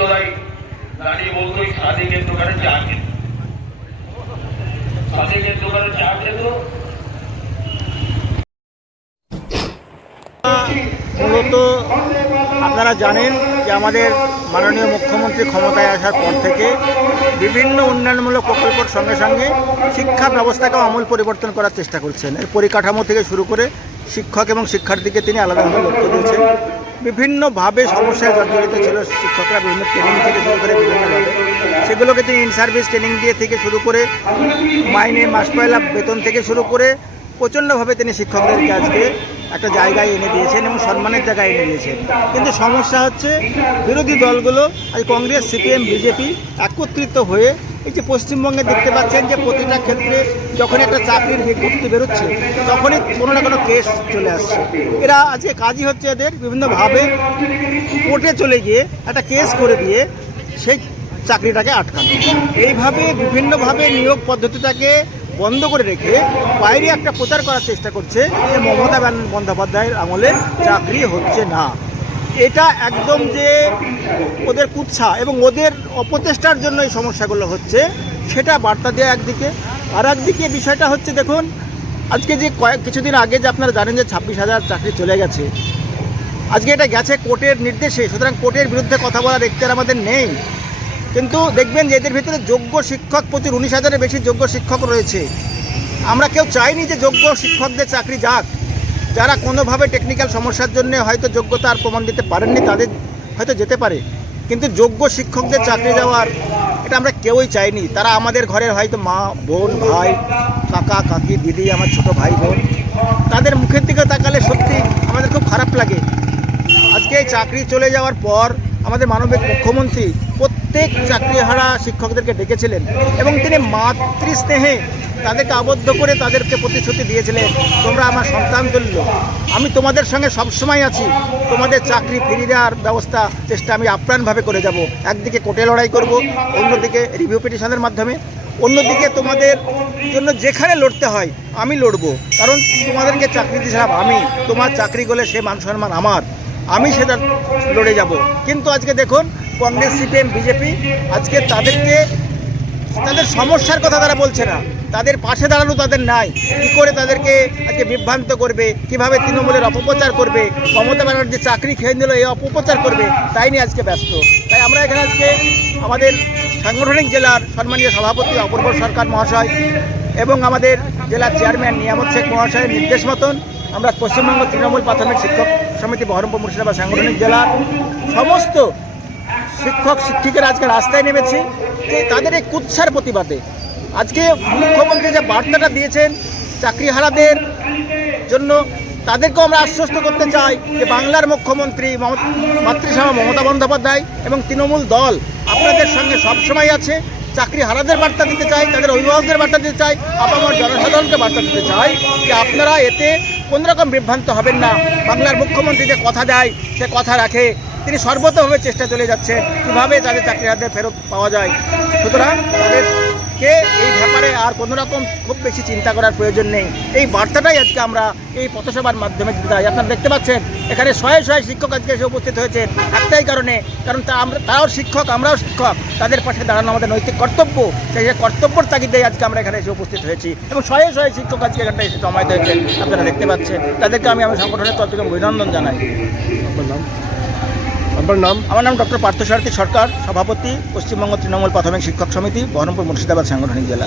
সুব্রতরাই দাঁড়িয়ে বলতো সাদেকের দোকানে চা খেত, সাদেকের দোকানে চা খেত। মূলত আপনারা জানেন যে আমাদের মাননীয় মুখ্যমন্ত্রী ক্ষমতায় আসার পর থেকে বিভিন্ন উন্নয়নমূলক প্রকল্পের সঙ্গে সঙ্গে শিক্ষা ব্যবস্থাকেও আমূল পরিবর্তন করার চেষ্টা করছেন। এর পরিকাঠামো থেকে শুরু করে শিক্ষক এবং শিক্ষার্থীকে তিনি আলাদাভাবে লক্ষ্য দিয়েছেন। বিভিন্নভাবে সমস্যায় জর্জরিত ছিল শিক্ষকরা, বিভিন্ন ট্রেনিং থেকে শুরু করে বিভিন্নভাবে সেগুলোকে তিনি ইন সার্ভিস ট্রেনিং দিয়ে থেকে শুরু করে মাইনে মাস পয়লা বেতন থেকে শুরু করে প্রচণ্ডভাবে তিনি শিক্ষকদেরকে আজকে একটা জায়গায় এনে দিয়েছেন এবং সম্মানের জায়গায় এনে দিয়েছেন। কিন্তু সমস্যা হচ্ছে বিরোধী দলগুলো আজ কংগ্রেস, সিপিএম, বিজেপি একত্রিত হয়ে এই যে পশ্চিমবঙ্গে দেখতে পাচ্ছেন যে প্রতিটা ক্ষেত্রে যখন একটা চাকরির বিজ্ঞপ্তি বেরোচ্ছে তখনই কোনো না কোনো কেস চলে আসছে। এরা আজকে কাজই হচ্ছে এদের বিভিন্নভাবে কোর্টে চলে গিয়ে একটা কেস করে দিয়ে সেই চাকরিটাকে আটকানো। এইভাবে বিভিন্নভাবে নিয়োগ পদ্ধতিটাকে বন্ধ করে রেখে বাইরে একটা প্রচার করার চেষ্টা করছে যে মমতা বন্দ্যোপাধ্যায়ের আমলে চাকরি হচ্ছে না। এটা একদম যে ওদের কুৎসা এবং ওদের অপচেষ্টার জন্য এই সমস্যাগুলো হচ্ছে সেটা বার্তা দেওয়া একদিকে। আর একদিকে বিষয়টা হচ্ছে দেখুন আজকে যে কিছুদিন আগে যে আপনারা জানেন যে 26,000 চাকরি চলে গেছে, আজকে এটা গেছে কোর্টের নির্দেশে, সুতরাং কোর্টের বিরুদ্ধে কথা বলার এখতিয়ার আমাদের নেই। কিন্তু দেখবেন যে এদের ভিতরে যোগ্য শিক্ষক প্রচুর, 19,000-এর বেশি যোগ্য শিক্ষক রয়েছে। আমরা কেউ চাইনি যে যোগ্য শিক্ষকদের চাকরি যাক। যারা কোনোভাবে টেকনিক্যাল সমস্যার জন্য হয়তো যোগ্যতা আর প্রমাণ দিতে পারেননি তাদের হয়তো যেতে পারে, কিন্তু যোগ্য শিক্ষকদের চাকরি যাওয়ার এটা আমরা কেউই চাইনি। তারা আমাদের ঘরের হয়তো মা, বোন, ভাই, কাকা, কাকি, দিদি, আমার ছোট ভাই বোন, তাদের মুখের দিকে তাকালে সত্যি আমাদের খুব খারাপ লাগে। আজকে এই চাকরি চলে যাওয়ার পর আমাদের মাননীয় মুখ্যমন্ত্রী প্রত্যেক চাকরিহারা শিক্ষকদেরকে ডেকেছিলেন এবং তিনি মাতৃস্নেহে তাদেরকে আবদ্ধ করে তাদেরকে প্রতিশ্রুতি দিয়েছিলেন, তোমরা আমার সন্তান তুল্য, আমি তোমাদের সঙ্গে সবসময় আছি, তোমাদের চাকরি ফিরিয়ে দেওয়ার ব্যবস্থা চেষ্টা আমি আপ্রাণভাবে করে যাব। একদিকে কোর্টে লড়াই করব, অন্যদিকে রিভিউ পিটিশনের মাধ্যমে, অন্যদিকে তোমাদের জন্য যেখানে লড়তে হয় আমি লড়ব, কারণ তোমাদেরকে চাকরি দিয়েছিলাম আমি, তোমার চাকরি গেলে সে মান সম্মান আমার, আমি সেটা লড়ে যাব। কিন্তু আজকে দেখুন কংগ্রেস, সিপিএম, বিজেপি আজকে তাদেরকে তাদের সমস্যার কথা তারা বলছে না, তাদের পাশে দাঁড়ানো তাদের নাই। কী করে তাদেরকে আজকে বিভ্রান্ত করবে, কিভাবে তৃণমূলের অপপ্রচার করবে, মমতা ব্যানার্জি চাকরি খেয়ে নিল এই অপপ্রচার করবে, তাই নিয়ে আজকে ব্যস্ত। তাই আমরা এখানে আজকে আমাদের সাংগঠনিক জেলার সম্মানীয় সভাপতি অপূর্ব সরকার মহাশয় এবং আমাদের জেলার চেয়ারম্যান নিয়ামত শেখ মহাশয়ের নির্দেশ মতন আমরা পশ্চিমবঙ্গ তৃণমূল প্রাথমিক শিক্ষক সমিতি বহরমপুর মুর্শিদাবাদ সাংগঠনিক জেলার সমস্ত শিক্ষক শিক্ষিকারা আজকে রাস্তায় নেমেছি যে তাদের এই কুৎসার প্রতিবাদে। আজকে মুখ্যমন্ত্রী যে বার্তাটা দিয়েছেন চাকরিহারাদের জন্য, তাদেরকেও আমরা আশ্বস্ত করতে চাই যে বাংলার মুখ্যমন্ত্রী মাতৃসভা মমতা বন্দ্যোপাধ্যায় এবং তৃণমূল দল আপনাদের সঙ্গে সবসময় আছে। চাকরিহারাদের বার্তা দিতে চাই, তাদের অভিভাবকদের বার্তা দিতে চাই, আপামর জনসাধারণকে বার্তা দিতে চাই যে আপনারা এতে কোনোরকম বিভ্রান্ত হবেন না। বাংলার মুখ্যমন্ত্রী যে কথা দেয় সে কথা রাখে, তিনি সর্বতভাবে চেষ্টা চলে যাচ্ছে কীভাবে তাদের চাকরিহারাদের ফেরত পাওয়া যায়। সুতরাং তাদেরকে এই ব্যাপারে আর কোনো রকম খুব বেশি চিন্তা করার প্রয়োজন নেই। এই বার্তাটাই আজকে আমরা এই পথসভার মাধ্যমে দিতে চাই। আপনারা দেখতে পাচ্ছেন এখানে শয়ে শয়ে শিক্ষক আজকে এসে উপস্থিত হয়েছেন একটাই কারণে, কারণ তারাও শিক্ষক, আমরাও শিক্ষক, তাদের পাশে দাঁড়ানো আমাদের নৈতিক কর্তব্য। সেই কর্তব্যর তাগিদেই আজকে আমরা এখানে এসে উপস্থিত হয়েছি এবং শয়ে শয়ে শিক্ষক আজকে এখানটা এসে জমায়েত হয়েছেন, আপনারা দেখতে পাচ্ছেন। তাদেরকে আমি সংগঠনের তরফ থেকে অভিনন্দন জানাই। আমার নাম ডক্টর পার্থসারথী সরকার, সভাপতি পশ্চিমবঙ্গ তৃণমূল প্রাথমিক শিক্ষক সমিতি বহরমপুর মুর্শিদাবাদ সাংগঠনিক জেলা।